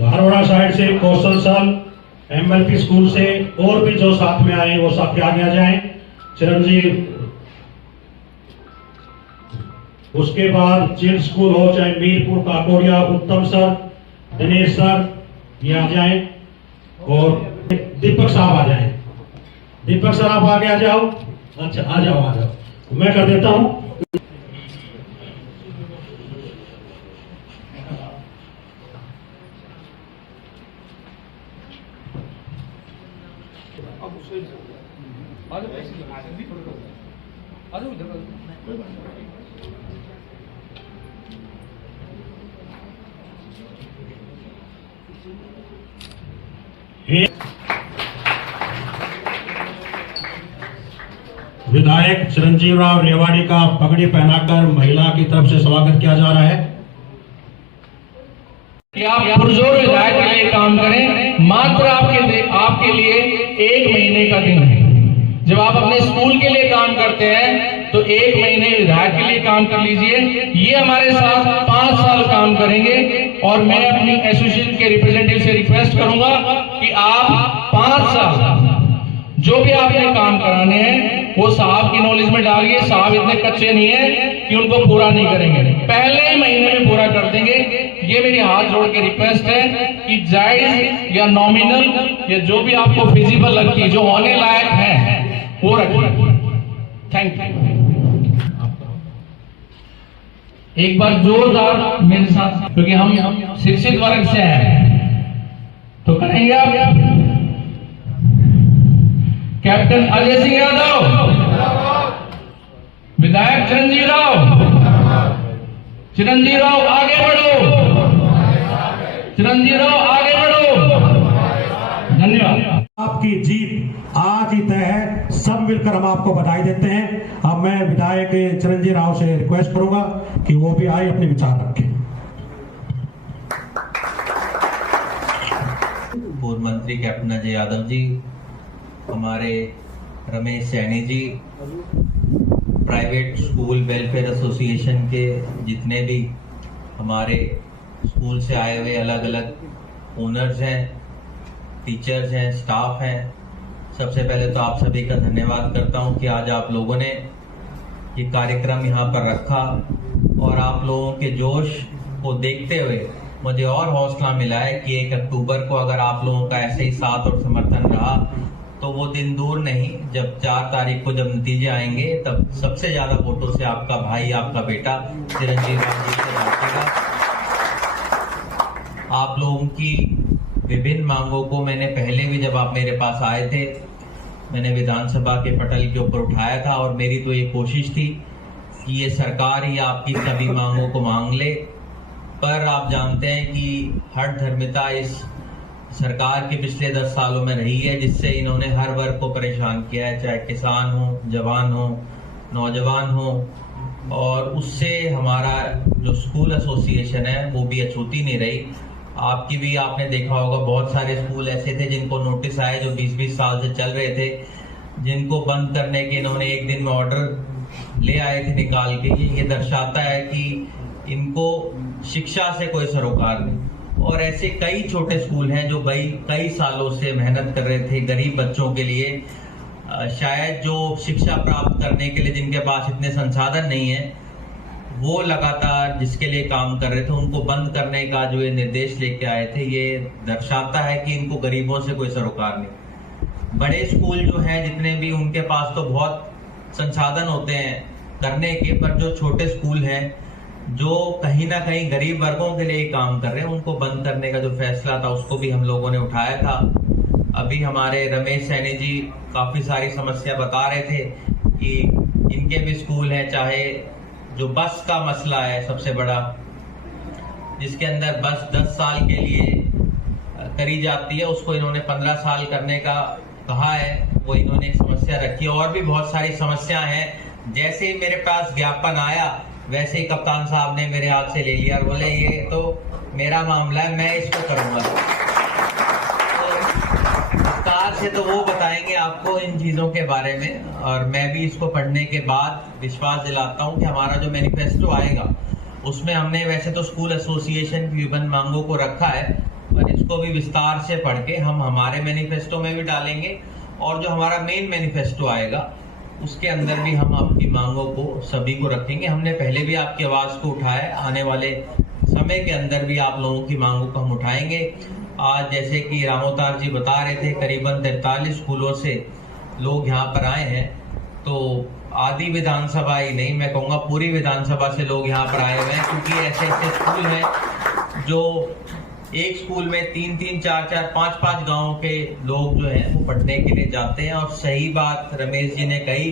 धारवाड़ा side से कौशल सल MLP school से और भी जो साथ में आए वो साथ आगे आ जाएं। चिरंजीव, उसके बाद चिल्ड स्कूल हो चाहे मीरपुर काकोड़िया, उत्तम सर, दिनेश सर, ये आ जाएं और दीपक साहब आ जाएं। दीपक सर आप आगे आ जाओ। अच्छा आ जाओ मैं कर देता हूं। विधायक चिरंजीव राव रेवाड़ी का पगड़ी पहनाकर महिला की तरफ से स्वागत किया जा रहा है कि आप पुरजोर विधायक के लिए काम करें। मात्र आपके लिए 1 महीने का दिन है। जब आप अपने स्कूल के लिए काम करते हैं तो 1 महीने विधायक के लिए काम कर लीजिए। ये हमारे साथ 5 साल काम करेंगे और मैं अपनी एसोसिएशन के रिप्रेजेंटेटिव से रिक्वेस्ट करूंगा कि आप 5 साल जो भी आपने काम कराने हैं वो साहब की नॉलेज में डालिए। साहब इतने कच्चे नहीं है कि उनको पूरा नहीं करेंगे, पहले ही महीने में पूरा कर देंगे। ये मेरी हाथ जोड़ के रिक्वेस्ट है कि जायज या नॉमिनल या जो भी आपको फिजिबल लगती है, जो होने लायक है वो रखिए। Thank you. एक बार जोरदार मेरे साथ, क्योंकि हम शिक्षित वर्ग से हैं तो करेंगे आप। कैप्टन अजय सिंह यादव, विधायक चिरंजीव राव आगे बढ़ो, चिरंजीव राव आगे बढ़ो। धन्यवाद। आपकी जीत आज ही तय है, सब मिलकर हम आपको बधाई देते हैं। अब मैं विधायक चिरंजीव राव से रिक्वेस्ट करूंगा कि वो भी आए, अपने विचार रखें। पूर्व मंत्री कैप्टन अजय यादव जी, हमारे Ramesh Saini ji, private school welfare association के जितने भी हमारे स्कूल से आए हुए अलग अलग ओनर्स हैं, टीचर्स हैं, स्टाफ हैं, सबसे पहले तो आप सभी का धन्यवाद करता हूं कि आज आप लोगों ने ये कार्यक्रम यहाँ पर रखा और आप लोगों के जोश को देखते हुए मुझे और हौसला मिला है कि 1 अक्टूबर को अगर आप लोगों का ऐसे ही साथ और समर्थन रहा तो वो दिन दूर नहीं, जब 4 तारीख को जब नतीजे आएंगे तब सबसे ज्यादा वोटों से आपका भाई, आपका बेटा चिरंजीव राव जी से जीतेगा। आप लोगों की विभिन्न मांगों को मैंने पहले भी जब आप मेरे पास आए थे, मैंने विधानसभा के पटल के ऊपर उठाया था और मेरी तो ये कोशिश थी कि ये सरकार ही आपकी सभी मांगों को मांग ले। पर आप जानते हैं कि हठ धर्मिता इस सरकार के पिछले 10 सालों में रही है, जिससे इन्होंने हर वर्ग को परेशान किया है, चाहे किसान हो, जवान हो, नौजवान हो, और उससे हमारा जो स्कूल एसोसिएशन है वो भी अछूती नहीं रही। आपकी भी आपने देखा होगा बहुत सारे स्कूल ऐसे थे जिनको नोटिस आए जो 20-20 साल से चल रहे थे, जिनको बंद करने के इन्होंने एक दिन में ऑर्डर ले आए थे निकाल के। ये दर्शाता है कि इनको शिक्षा से कोई सरोकार नहीं। और ऐसे कई छोटे स्कूल हैं जो भाई कई सालों से मेहनत कर रहे थे गरीब बच्चों के लिए, शायद जो शिक्षा प्राप्त करने के लिए जिनके पास इतने संसाधन नहीं है वो लगातार जिसके लिए काम कर रहे थे, उनको बंद करने का जो ये निर्देश लेके आए थे, ये दर्शाता है कि इनको गरीबों से कोई सरोकार नहीं। बड़े स्कूल जो हैं जितने भी, उनके पास तो बहुत संसाधन होते हैं करने के, पर जो छोटे स्कूल हैं जो कहीं ना कहीं गरीब वर्गों के लिए काम कर रहे हैं, उनको बंद करने का जो फैसला था उसको भी हम लोगों ने उठाया था। अभी हमारे रमेश सैनी जी काफी सारी समस्या बता रहे थे कि इनके भी स्कूल हैं, चाहे जो बस का मसला है सबसे बड़ा, जिसके अंदर बस 10 साल के लिए करी जाती है, उसको इन्होंने 15 साल करने का कहा है, वो इन्होंने एक समस्या रखी है। और भी बहुत सारी समस्या हैं। जैसे ही मेरे पास ज्ञापन आया वैसे ही कप्तान साहब ने मेरे हाथ से ले लिया और बोले ये तो मेरा मामला है, मैं इसको करूंगा। तो विस्तार से तो वो बताएंगे आपको इन चीजों के बारे में, और मैं भी इसको पढ़ने के बाद विश्वास दिलाता हूँ कि हमारा जो मैनिफेस्टो आएगा उसमें हमने वैसे तो स्कूल एसोसिएशन की विभिन्न मांगों को रखा है, और इसको भी विस्तार से पढ़ के हम हमारे मैनिफेस्टो में भी डालेंगे, और जो हमारा मेन मैनिफेस्टो आएगा उसके अंदर भी हम आपकी मांगों को सभी को रखेंगे। हमने पहले भी आपकी आवाज को उठाया, आने वाले समय के अंदर भी आप लोगों की मांगों को हम उठाएंगे। आज जैसे कि रामोतार जी बता रहे थे, करीबन 43 स्कूलों से लोग यहाँ पर आए हैं, तो आधी विधानसभा ही नहीं, मैं कहूँगा पूरी विधानसभा से लोग यहाँ पर आए हुए हैं, क्योंकि ऐसे ऐसे स्कूल हैं जो एक स्कूल में 3-3, 4-4, 5-5 गाँव के लोग जो हैं वो पढ़ने के लिए जाते हैं। और सही बात रमेश जी ने कही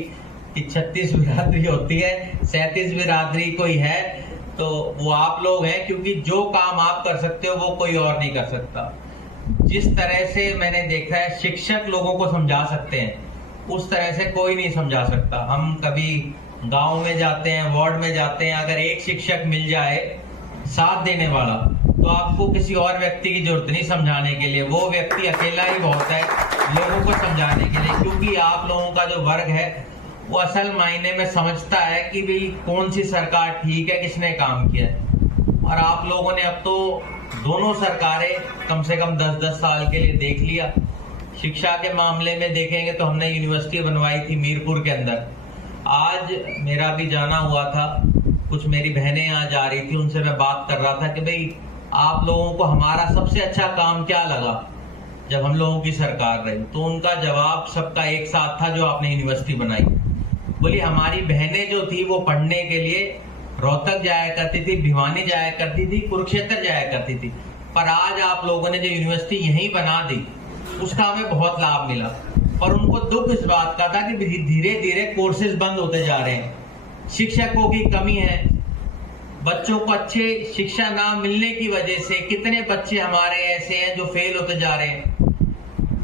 कि 36 बिरादरी होती है, 37 बिरादरी कोई है तो वो आप लोग हैं, क्योंकि जो काम आप कर सकते हो वो कोई और नहीं कर सकता। जिस तरह से मैंने देखा है शिक्षक लोगों को समझा सकते हैं, उस तरह से कोई नहीं समझा सकता। हम कभी गांव में जाते हैं, वार्ड में जाते हैं, अगर एक शिक्षक मिल जाए साथ देने वाला, तो आपको किसी और व्यक्ति की जरूरत नहीं समझाने के लिए, वो व्यक्ति अकेला ही बहुत है लोगों को समझाने के लिए, क्योंकि आप लोगों का जो वर्ग है वो असल मायने में समझता है कि भाई कौन सी सरकार ठीक है, किसने काम किया है। और आप लोगों ने अब तो दोनों सरकारें कम से कम 10-10 साल के लिए देख लिया। शिक्षा के मामले में देखेंगे तो हमने यूनिवर्सिटी बनवाई थी मीरपुर के अंदर। आज मेरा भी जाना हुआ था, कुछ मेरी बहनें यहाँ जा रही थी, उनसे मैं बात कर रहा था कि भाई आप लोगों को हमारा सबसे अच्छा काम क्या लगा जब हम लोगों की सरकार रही, तो उनका जवाब सबका एक साथ था, जो आपने यूनिवर्सिटी बनाई। बोली हमारी बहनें जो थी वो पढ़ने के लिए रोहतक जाया करती थी, भिवानी जाया करती थी, कुरुक्षेत्र जाया करती थी, पर आज आप लोगों ने जो यूनिवर्सिटी यहीं बना दी उसका हमें बहुत लाभ मिला। और उनको दुख इस बात का था कि धीरे धीरे कोर्सेज बंद होते जा रहे हैं, शिक्षकों की कमी है, बच्चों को अच्छे शिक्षा ना मिलने की वजह से कितने बच्चे हमारे ऐसे हैं जो फेल होते जा रहे हैं,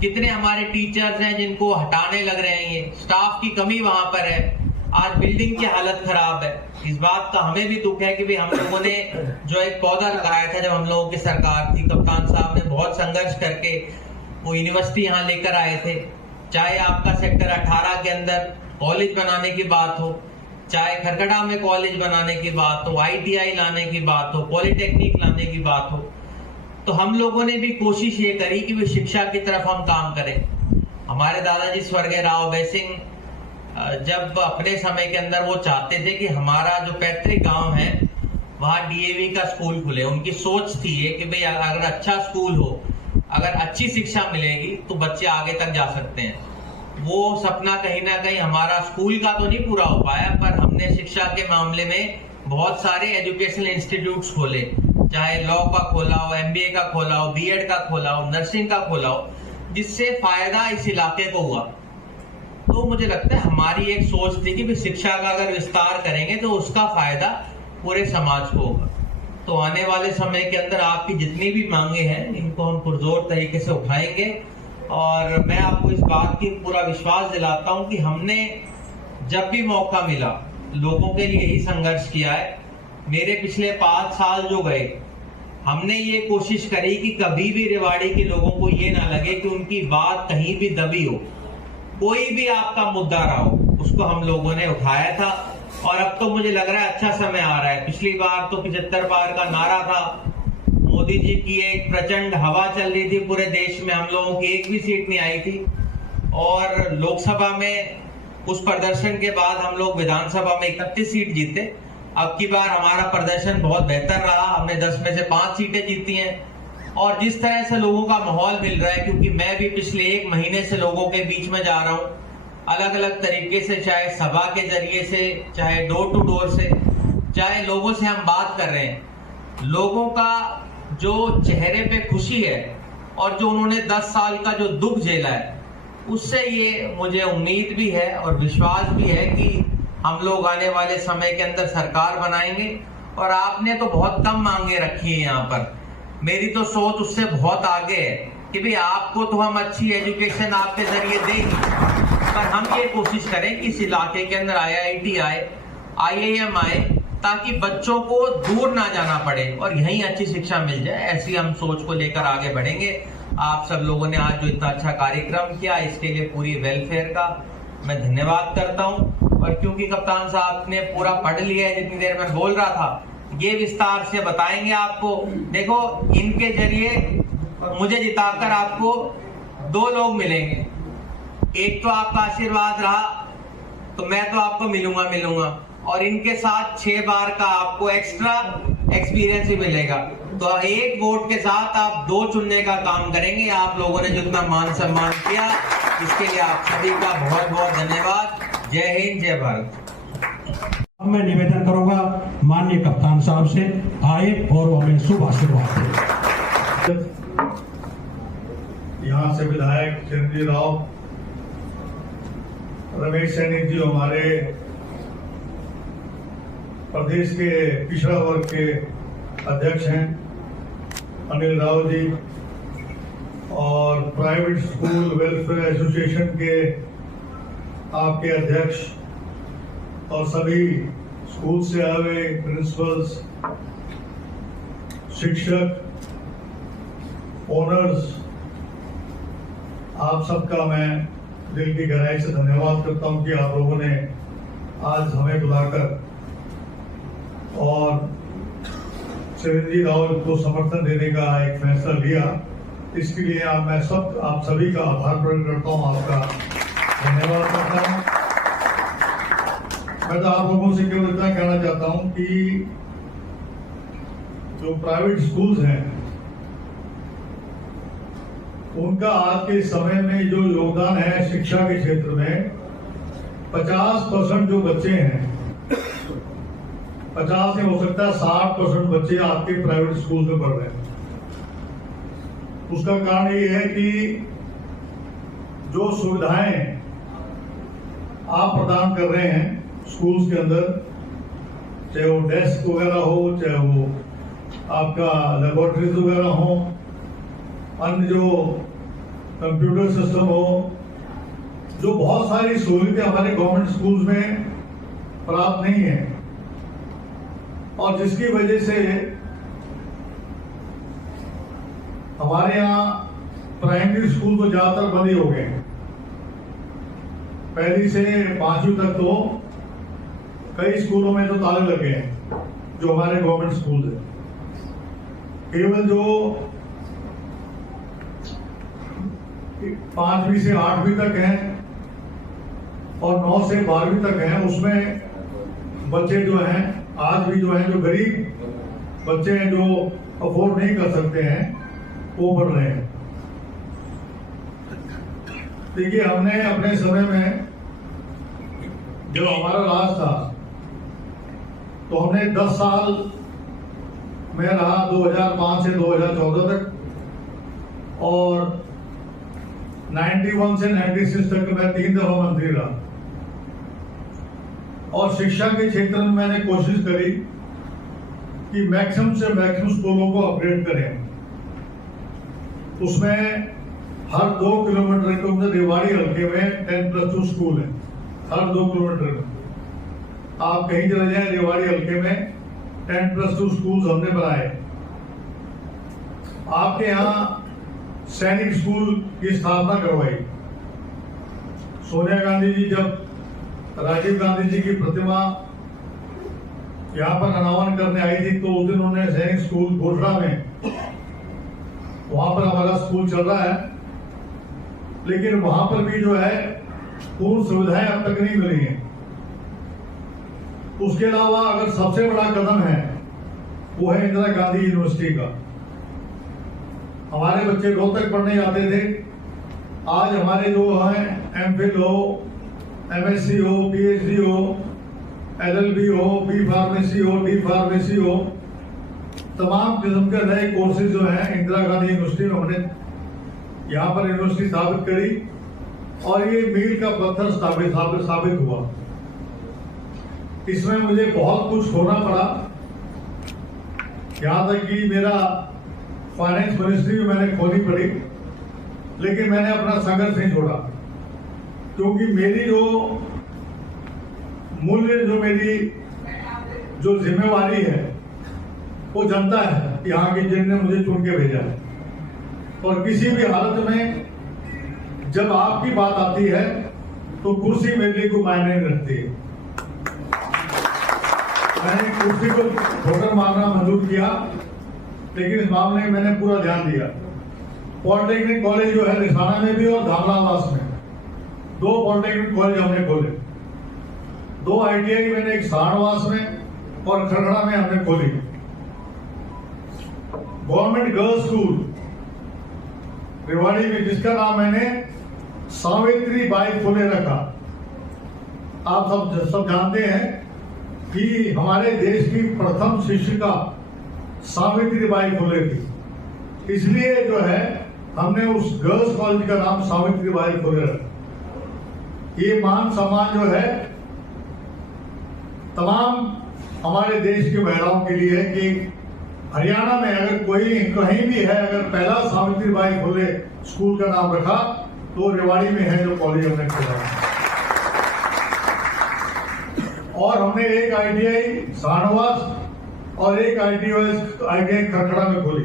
कितने हमारे टीचर्स हैं जिनको हटाने लग रहे हैं, ये स्टाफ की कमी वहां पर है, आज बिल्डिंग की हालत खराब है। इस बात का हमें भी दुख है कि भाई हम लोगों ने जो एक पौधा लगाया था जब हम लोगों की सरकार थी, कप्तान साहब ने बहुत संघर्ष करके वो यूनिवर्सिटी यहाँ लेकर आए थे। चाहे आपका सेक्टर 18 के अंदर कॉलेज बनाने की बात हो, चाहे खरखड़ा में कॉलेज बनाने की बात हो, ITI लाने की बात हो, पॉलिटेक्निक लाने की बात हो, तो हम लोगों ने भी कोशिश ये करी कि वे शिक्षा की तरफ हम काम करें। हमारे दादाजी स्वर्गीय राव उदय सिंह जब अपने समय के अंदर वो चाहते थे कि हमारा जो पैतृक गांव है वहां DAV का स्कूल खुले। उनकी सोच थी ये कि भाई अगर अच्छा स्कूल हो, अगर अच्छी शिक्षा मिलेगी तो बच्चे आगे तक जा सकते हैं। वो सपना कहीं ना कहीं हमारा स्कूल का तो नहीं पूरा हो पाया, पर हमने शिक्षा के मामले में बहुत सारे एजुकेशनल इंस्टीट्यूट्स खोले, चाहे लॉ का खोला हो, MBA का खोला हो, BEd का खोला हो, नर्सिंग का खोला हो, जिससे फायदा इस इलाके को हुआ। तो मुझे लगता है हमारी एक सोच थी कि शिक्षा का अगर विस्तार करेंगे तो उसका फायदा पूरे समाज को होगा। तो आने वाले समय के अंदर आपकी जितनी भी मांगे हैं इनको हम पुरजोर तरीके से उठाएंगे, और मैं आपको इस बात की पूरा विश्वास दिलाता हूं कि हमने जब भी मौका मिला लोगों के लिए ही संघर्ष किया है। मेरे पिछले 5 साल जो गए, हमने ये कोशिश करी कि कभी भी रेवाड़ी के लोगों को ये ना लगे कि उनकी बात कहीं भी दबी हो। कोई भी आपका मुद्दा रहा हो उसको हम लोगों ने उठाया था, और अब तो मुझे लग रहा है अच्छा समय आ रहा है। पिछली बार तो 75 पार का नारा था, मोदी जी की एक प्रचंड हवा चल रही थी पूरे देश में, हम लोगों की एक भी सीट नहीं आई थी, और लोकसभा में उस प्रदर्शन के बाद हम लोग विधानसभा में 31 सीट जीते। अब की बार हमारा प्रदर्शन बहुत बेहतर रहा, हमने 10 में से 5 सीटें जीती हैं। और जिस तरह से लोगों का माहौल मिल रहा है, क्योंकि मैं भी पिछले 1 महीने से लोगों के बीच में जा रहा हूं, अलग अलग तरीके से, चाहे सभा के जरिए से, चाहे डोर टू डोर से, चाहे लोगों से हम बात कर रहे हैं, लोगों का जो चेहरे पे खुशी है और जो उन्होंने 10 साल का जो दुख झेला है, उससे ये मुझे उम्मीद भी है और विश्वास भी है कि हम लोग आने वाले समय के अंदर सरकार बनाएंगे। और आपने तो बहुत कम मांगे रखी है यहाँ पर, मेरी तो सोच उससे बहुत आगे है कि भाई आपको तो हम अच्छी एजुकेशन आपके जरिए देंगे, पर हम ये कोशिश करें कि इस इलाके के अंदर IIT आए, IIM आए, ताकि बच्चों को दूर ना जाना पड़े और यहीं अच्छी शिक्षा मिल जाए। ऐसी हम सोच को लेकर आगे बढ़ेंगे। आप सब लोगों ने आज जो इतना अच्छा कार्यक्रम किया, इसके लिए पूरी वेलफेयर का मैं धन्यवाद करता हूं। और क्योंकि कप्तान साहब ने पूरा पढ़ लिया है, जितनी देर में बोल रहा था, ये विस्तार से बताएंगे आपको। देखो, इनके जरिए मुझे जिताकर आपको 2 लोग मिलेंगे। एक तो आपका आशीर्वाद रहा तो मैं तो आपको मिलूंगा, और इनके साथ 6 बार का आपको एक्स्ट्रा एक्सपीरियंस भी मिलेगा। तो 1 वोट के साथ आप 2 चुनने का काम करेंगे। आप लोगों ने जितना मान सम्मान किया, इसके लिए आप सभी का बहुत बहुत धन्यवाद। जय हिंद, जय भारत। अब मैं निवेदन करूंगा माननीय कप्तान साहब से आए और वो हमें शुभ आशीर्वाद दें। यहाँ से विधायक चिरंजीव राव, रमेश सैनी जी हमारे प्रदेश के पिछड़ा वर्ग के अध्यक्ष हैं, अनिल राव जी, और प्राइवेट स्कूल वेलफेयर एसोसिएशन के आपके अध्यक्ष, और सभी स्कूल से आए हुए प्रिंसिपल्स, शिक्षक, ओनर्स, आप सबका मैं दिल की गहराई से धन्यवाद करता हूं कि आप लोगों ने आज हमें बुलाकर और चिरंजीव राव को समर्थन देने का एक फैसला लिया। इसके लिए आप सभी का आभार प्रकट करता हूं, आपका धन्यवाद करता हूं। मैं तो आप लोगों से केवल इतना कहना चाहता हूं कि जो प्राइवेट स्कूल्स हैं, उनका आज के समय में जो योगदान है शिक्षा के क्षेत्र में, 50% जो बच्चे हैं, 50 से हो सकता है 60% बच्चे आपके प्राइवेट स्कूल में पढ़ रहे हैं। उसका कारण ये है कि जो सुविधाएं आप प्रदान कर रहे हैं स्कूल्स के अंदर, चाहे वो डेस्क वगैरह हो, चाहे वो आपका लेबोरेटरीज वगैरह हो, अन्य जो कंप्यूटर सिस्टम हो, जो बहुत सारी सहूलियतें हमारे गवर्नमेंट स्कूल्स में प्राप्त नहीं है, और जिसकी वजह से हमारे यहाँ प्राइमरी स्कूल तो ज्यादातर बंद ही हो गए हैं। 1ली से 5वीं तक तो कई स्कूलों में तो ताले लगे हैं, जो हमारे गवर्नमेंट स्कूल है। केवल जो 5वीं से 8वीं तक हैं और 9 से 12वीं तक हैं, उसमें बच्चे जो हैं आज भी जो हैं, जो गरीब बच्चे हैं, जो अफोर्ड नहीं कर सकते हैं, वो पढ़ रहे हैं। देखिए, हमने अपने समय में जब हमारा राज था तो हमने 10 साल में रहा, 2005 से 2014 तक, और 91 से 96 तक मैं 3 दफा मंत्री रहा। और शिक्षा के क्षेत्र में मैंने कोशिश करी कि मैक्सिमम से मैक्सिमम स्कूलों को अपग्रेड करें। उसमें हर 2 किलोमीटर के अंदर रेवाड़ी हल्के में 10+2 स्कूल है। हर 2 किलोमीटर में आप कहीं चले जाए, रेवाड़ी हल्के में 10+2 स्कूल हमने बनाए। आपके यहाँ सैनिक स्कूल की स्थापना करवाई। सोनिया गांधी जी जब राजीव गांधी जी की प्रतिमा यहाँ पर अनावरण करने आई थी, तो उस दिन उन्होंने सैनिक स्कूल घोषणा में, वहां पर हमारा स्कूल चल रहा है, लेकिन वहां पर भी जो है पूर्ण सुविधाएं अब तक नहीं मिली हैं। उसके अलावा अगर सबसे बड़ा कदम है वो है इंदिरा गांधी यूनिवर्सिटी का। हमारे बच्चे रोहतक पढ़ने जाते थे, आज हमारे जो हैं एमफिल हो, एमएससी हो, पीएचडी हो, एलएलबी हो, बी फार्मेसी हो, डी फार्मेसी हो, तमाम किस्म के नए कोर्सेज जो हैं इंदिरा गांधी यूनिवर्सिटी में हमने यहाँ पर यूनिवर्सिटी स्थापित करी, और ये मील का पत्थर साबित हुआ। इसमें मुझे बहुत कुछ खोना पड़ा, यहाँ तक कि मेरा फाइनेंस मिनिस्ट्री भी मैंने खोनी पड़ी, लेकिन मैंने अपना संघर्ष नहीं छोड़ा, क्योंकि मेरी जो मूल्य, जो मेरी जो जिम्मेवारी है, वो जनता है यहाँ की, जिनने मुझे चुन के भेजा है। और किसी भी हालत में जब आपकी बात आती है तो कुर्सी मिलने को मायने नहीं रखती है। मैंने कुर्सी को ठोकर मारना मंजूर किया, लेकिन इस मामले में मैंने पूरा ध्यान दिया। पॉलिटेक्निक कॉलेज जो है रिसाना में भी और धामलावास में 2 पॉलिटेक्निक कॉलेज हमने खोले, 2 ITI मैंने, एक सारवास में और खरगड़ा में हमने खोली। गवर्नमेंट गर्ल्स स्कूल रेवाड़ी में, जिसका नाम मैंने सावित्री बाई फुले रखा। आप सब जानते हैं कि हमारे देश की प्रथम शिक्षिका सावित्री बाई फुले थी, इसलिए जो है हमने उस गर्ल्स कॉलेज का नाम सावित्री बाई फुले रखा। ये मान सम्मान जो है तमाम हमारे देश की महिलाओं के लिए है कि हरियाणा में अगर कोई कहीं भी है, अगर पहला सावित्री बाई फुले स्कूल का नाम रखा तो रेवाड़ी में है जो कॉलेज हमने खोला। और हमने एक ITI सारवास और एक ITI खरखड़ा में खोली।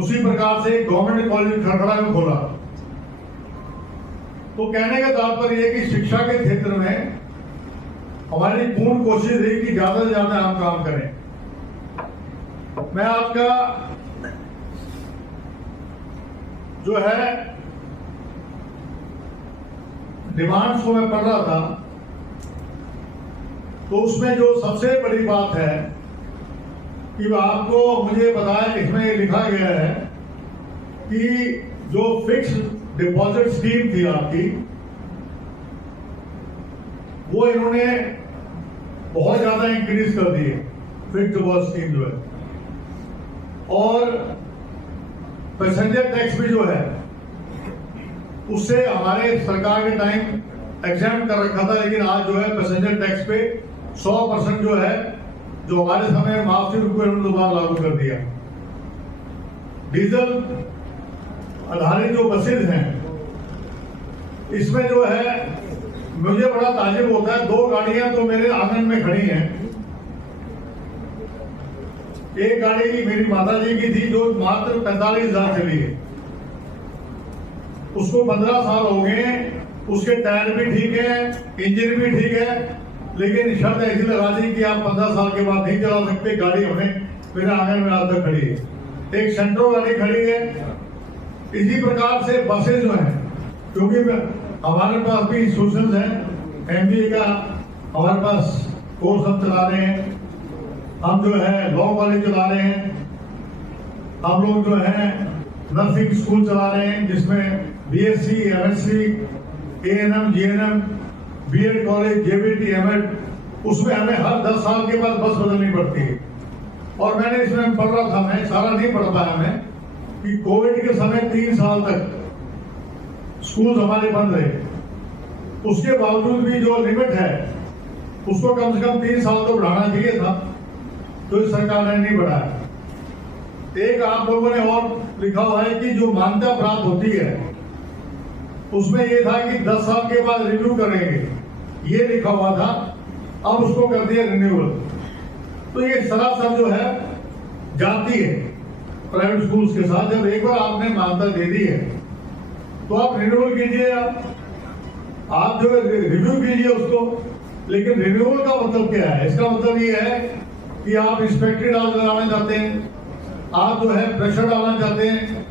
उसी प्रकार से गवर्नमेंट कॉलेज खरखड़ा में खोला। तो कहने का तात्पर्य यह कि शिक्षा के क्षेत्र में हमारी पूर्ण कोशिश रही कि ज्यादा से ज्यादा हम काम करें। मैं आपका जो है डिमांड्स को मैं पढ़ रहा था, तो उसमें जो सबसे बड़ी बात है कि आपको मुझे बताया, इसमें लिखा गया है कि जो फिक्स डिपॉजिट स्कीम थी आपकी, वो इन्होंने बहुत ज्यादा इंक्रीज कर दी है, फिक्स डिपॉजिट स्कीम जो है। और पैसेंजर टैक्स भी जो है उससे हमारे सरकार के टाइम एग्जाम कर रखा था, लेकिन आज जो है पैसेंजर टैक्स पे 100% जो है, जो हमारे समय माफ थी, उनको इन्होंने दोबारा लागू कर दिया। डीजल आधारित जो बसेज हैं, इसमें जो है मुझे बड़ा ताज्जुब होता है, 2 गाड़ियां तो मेरे आंगन में खड़ी हैं। एक गाड़ी मेरी माता जी की थी जो मात्र 45,000 चली है, उसको 15 साल हो गए, उसके टायर भी ठीक है, इंजन भी ठीक है, लेकिन शर्त ऐसी लगा दी कि आप 15 साल के बाद नहीं चला सकते। गाड़ी हमें मेरे आंगन में आज तक खड़ी है। एक सेंट्रो गाड़ी खड़ी है। इसी प्रकार से बसेज जो है, क्योंकि हमारे पास भी इंस्टीट्यूशन है, MBA का हमारे पास कोर्स हम चला रहे हैं, हम जो है लॉ कॉलेज चला रहे हैं, हम लोग जो है नर्सिंग स्कूल चला रहे हैं, जिसमें BSc, MSc, ANM, GNM, BEd college, JBT, MEd, उसमें हमें हर 10 साल के बाद बस बदलनी पड़ती है। और मैंने इसमें पढ़ रहा था, मैं सारा नहीं पढ़ पाया मैं, कि कोविड के समय 3 साल तक स्कूल हमारे बंद रहे, उसके बावजूद भी जो लिमिट है उसको कम से कम 3 साल तो बढ़ाना चाहिए था, तो इस सरकार ने नहीं बढ़ाया। एक आप लोगों ने और लिखा हुआ है कि जो मान्यता प्राप्त होती है उसमें यह था कि 10 साल के बाद रिन्यू करेंगे, ये लिखा हुआ था, अब उसको कर दिया रिन्यूअल। तो ये सरासर जो है जाती है प्राइवेट स्कूल्स के साथ। जब एक बार आपने मान्यता दे दी है तो आप रिन्यूअल कीजिए, आप जो है रिव्यू कीजिए उसको। लेकिन रिन्यूअल का मतलब क्या है? इसका मतलब ये है कि आप इंस्पेक्टरी डालना चाहते हैं, आप जो है प्रेशर डालना चाहते हैं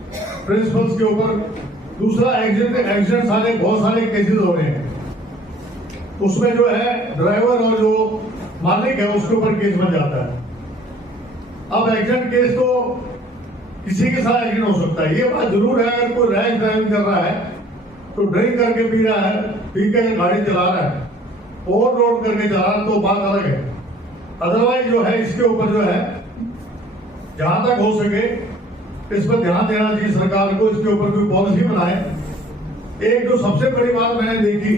प्रिंसिपल्स के ऊपर। दूसरा एक्सीडेंट सारे बहुत सारे केसेस हो रहे हैं, उसमें जो है ड्राइवर और जो मालिक है उसके ऊपर केस बन जाता है। अब एक्सीडेंट केस तो किसी के साथ एक्सीडेंट हो सकता है, ये बात जरूर है। अगर कोई रैश ड्राइविंग कर रहा है तो ड्रिंक करके पी रहा है, पी के गाड़ी चला रहा है, ओवरलोड करके चला रहा है, तो बात अलग है। अदरवाइज जो है इसके ऊपर जो है जहां तक हो सके इस पर ध्यान देना चाहिए सरकार को, इसके ऊपर कोई पॉलिसी बनाए। एक जो सबसे बड़ी बात मैंने देखी